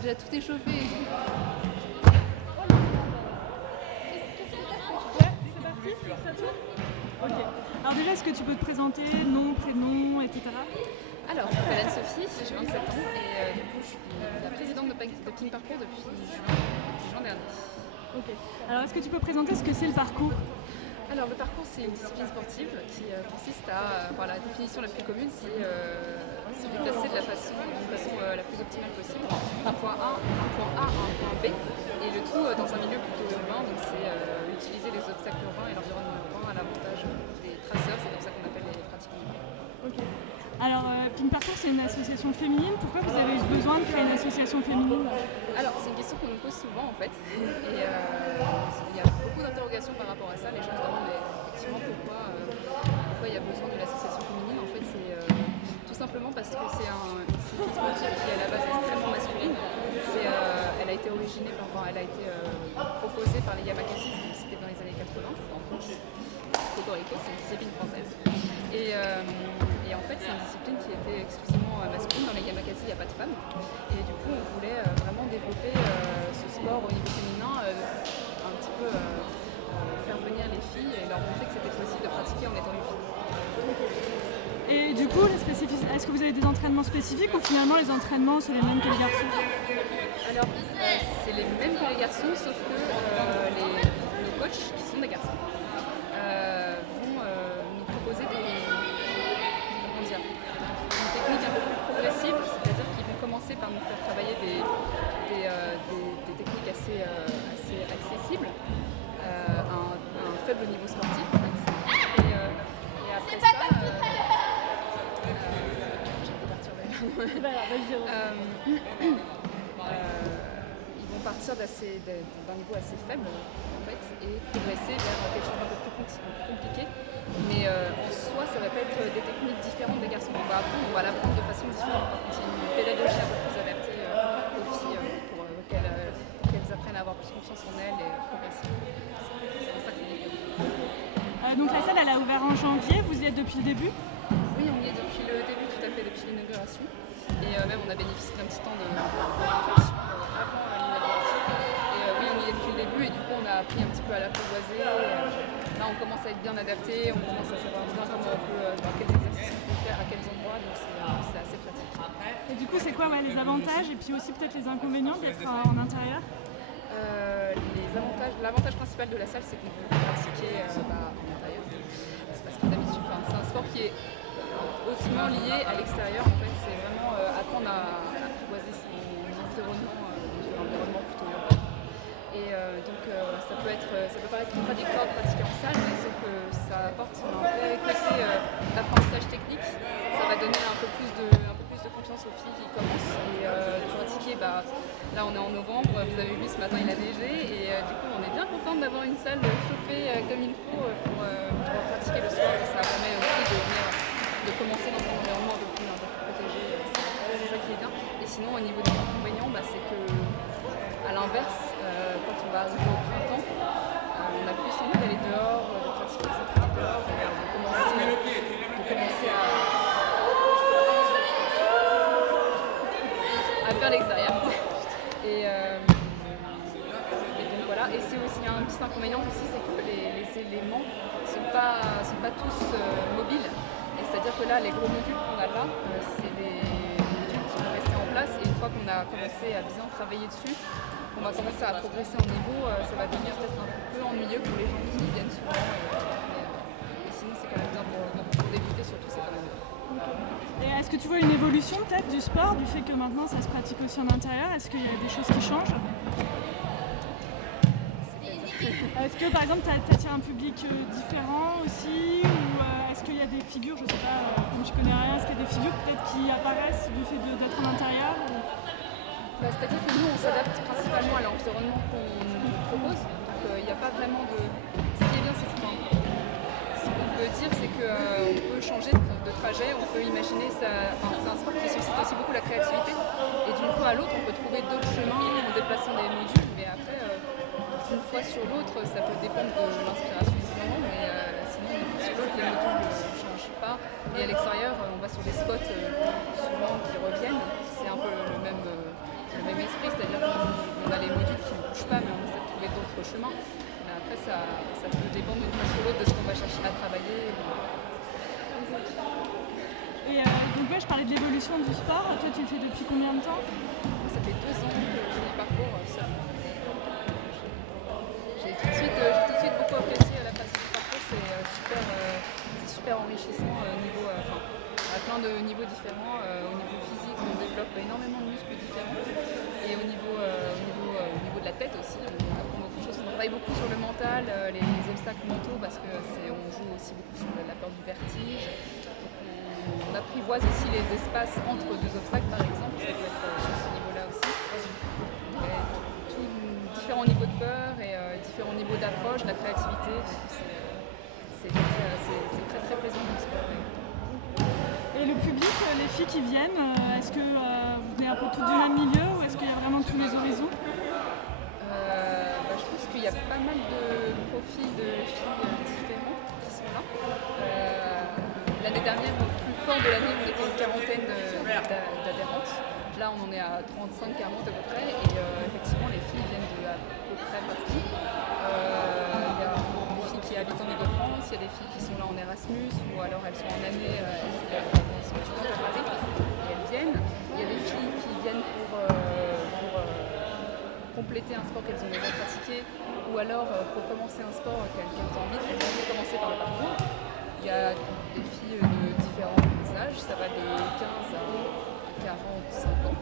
déjà tout échauffé et tout. Ouais, c'est parti, ça tourne. Ok. Alors déjà, est-ce que tu peux te présenter, nom, prénom, etc. Alors, je m'appelle Anne-Sophie, j'ai 27 ans et du coup, je suis la présidente de Pink Parcours depuis juin dernier. Ok. Alors, est-ce que tu peux présenter ce que c'est le parcours? Alors, le parcours, c'est une discipline sportive qui consiste à, la définition la plus commune, c'est se déplacer d'une façon la plus optimale possible, d'un point A à un point B, et le tout dans un milieu plutôt urbain, donc c'est utiliser les obstacles urbains et l'environnement urbain à l'avantage des traceurs, c'est comme ça qu'on appelle les pratiquants. Ok. Alors, Pink Parcours, c'est une association féminine. Pourquoi vous avez eu besoin de créer une association féminine? Alors, c'est une question qu'on nous pose souvent en fait. Et il y a beaucoup d'interrogations par rapport à ça. Les gens se demandent effectivement pourquoi il y a besoin d'une association féminine. En fait, c'est tout simplement parce que c'est une discipline sportive qui est à la base extrêmement masculine. Elle a été proposée par les Yamakasi, c'était dans les années 80 en France. Cocorico, c'est une discipline française. Et en fait, c'est une discipline qui était exclusivement masculine. Dans les Yamakasi, il n'y a pas de femmes. Et du coup, on voulait vraiment développer ce sport au niveau féminin, un petit peu faire venir les filles et leur montrer que c'était possible de pratiquer en étant une fille. Et du coup, est-ce que vous avez des entraînements spécifiques ou finalement les entraînements sont les mêmes que les garçons? Alors, c'est les mêmes que les garçons, sauf que nos coachs, qui sont des garçons, vont nous proposer une technique un peu plus progressive, c'est-à-dire qu'ils vont commencer par nous faire travailler des techniques assez accessibles à un faible niveau sportif en fait. Et après ça, j'ai été perturbée. Ils vont partir d'un niveau assez faible en fait et progresser vers quelque chose d'un peu plus compliqué. Mais en soi, ça ne va pas être des techniques différentes des garçons. On va l'apprendre de façon différente. Par contre, il y a une pédagogie un peu plus adaptée aux filles pour qu'elles apprennent à avoir plus confiance en elles et progresser. C'est pour ça que c'est différent. Donc la salle, elle a ouvert en janvier. Vous y êtes depuis le début? Oui, on y est depuis le début, tout à fait, depuis l'inauguration. Et même, on a bénéficié d'un petit temps de avant l'inauguration. Et oui, on y est depuis le début et du coup, on a appris un petit peu à l'apprivoiser. Là, on commence à être bien adapté, on commence à savoir bien comment on peut, dans quels exercices on peut faire, à quels endroits, donc c'est assez pratique. Et du coup, c'est quoi les avantages et puis aussi peut-être les inconvénients d'être en intérieur? L'avantage principal de la salle, c'est qu'on peut pratiquer en intérieur. C'est parce que d'habitude, c'est un sport qui est hautement lié à l'extérieur. En fait, c'est vraiment apprendre à apprivoiser son environnement, l'environnement plutôt urbain. Et donc ça peut paraître contradictoire de pratiquer en salle, mais c'est que ça apporte un vrai côté d'apprentissage technique. Ça va donner un peu plus de confiance aux filles qui commencent et de pratiquer. Là on est en novembre, vous avez vu ce matin il a neigé et du coup on est bien contente d'avoir une salle chauffée comme il faut pour pratiquer le soir. Ça permet aussi de commencer dans un environnement un peu plus protégé. C'est ça qui est bien. Et sinon au niveau des inconvénients, c'est que à l'inverse, quand on va arriver au printemps, on a plus envie d'aller dehors, de pratiquer sa pratique dehors, de commencer à faire l'extérieur. Et donc voilà. Et c'est aussi un petit inconvénient aussi, c'est que les éléments ne sont pas tous mobiles. Et c'est-à-dire que là, les gros modules qu'on a là, c'est des modules qui vont rester en place. Et une fois qu'on a commencé à bien travailler dessus, on va commencer à progresser en niveau, ça va devenir peut-être un peu ennuyeux pour les gens qui viennent souvent. Mais sinon, c'est quand même bien pour débuter, surtout, c'est quand même bien. Et est-ce que tu vois une évolution peut-être du sport, du fait que maintenant ça se pratique aussi en intérieur? Est-ce qu'il y a des choses qui changent? Est-ce que par exemple tu attires un public différent aussi? Ou est-ce qu'il y a des figures, je sais pas, comme je connais rien, est-ce qu'il y a des figures peut-être qui apparaissent du fait d'être en intérieur C'est-à-dire que nous on s'adapte principalement à l'environnement qu'on nous propose. Donc il n'y a pas vraiment de. Ce qui est bien, c'est que ce qu'on peut dire, c'est qu'on peut changer de trajet, on peut imaginer ça. C'est un sport qui suscite aussi beaucoup la créativité. Et d'une fois à l'autre, on peut trouver d'autres chemins en déplaçant des modules. Mais après, d'une fois sur l'autre, ça peut dépendre de l'inspiration du moment. Mais sinon, d'une fois sur l'autre, les modules ne changent pas. Et à l'extérieur, on va sur des spots souvent qui reviennent. C'est un peu le même esprit. dépendre d'une fois sur l'autre de ce qu'on va chercher à travailler. Et donc ouais, je parlais de l'évolution du sport. Toi, tu le fais depuis combien de temps? Ça fait 2 ans que je fais mes parcours seul. J'ai tout de suite beaucoup apprécié la pratique du parcours. C'est super enrichissant à plein de niveaux différents. Au niveau physique, on développe énormément de muscles différents. Et au niveau de la tête aussi, on apprend beaucoup de choses. On travaille beaucoup sur le mental, les obstacles mentaux, parce qu'on joue aussi beaucoup sur la peur du vertige. On apprivoise aussi les espaces entre deux obstacles, par exemple. Ça peut être sur ce niveau-là aussi. Différents niveaux de peur et différents niveaux d'approche, de la créativité. C'est très très plaisant comme sport. Et le public, les filles qui viennent, est-ce que vous venez un peu toutes du même milieu ou est-ce qu'il y a vraiment tous les horizons? Je pense qu'il y a pas mal de profils de filles différents qui sont là. L'année dernière, au plus fort de l'année, on était une quarantaine d'adhérentes. Là, on en est à 35-40 à peu près. Et effectivement, les filles viennent de à peu près partout. Il y a des filles qui habitent en Ile-de-France, il y a des filles qui sont là en Erasmus, ou alors elles sont en année, elles sont étudiantes à Paris, et elles viennent. Il y a des filles qui viennent pour compléter un sport qu'elles ont déjà pratiqué, ou alors pour commencer un sport qu'elles ont envie de commencer par le parcours. Il y a des filles de différents âges, ça va de 15 à 45 ans.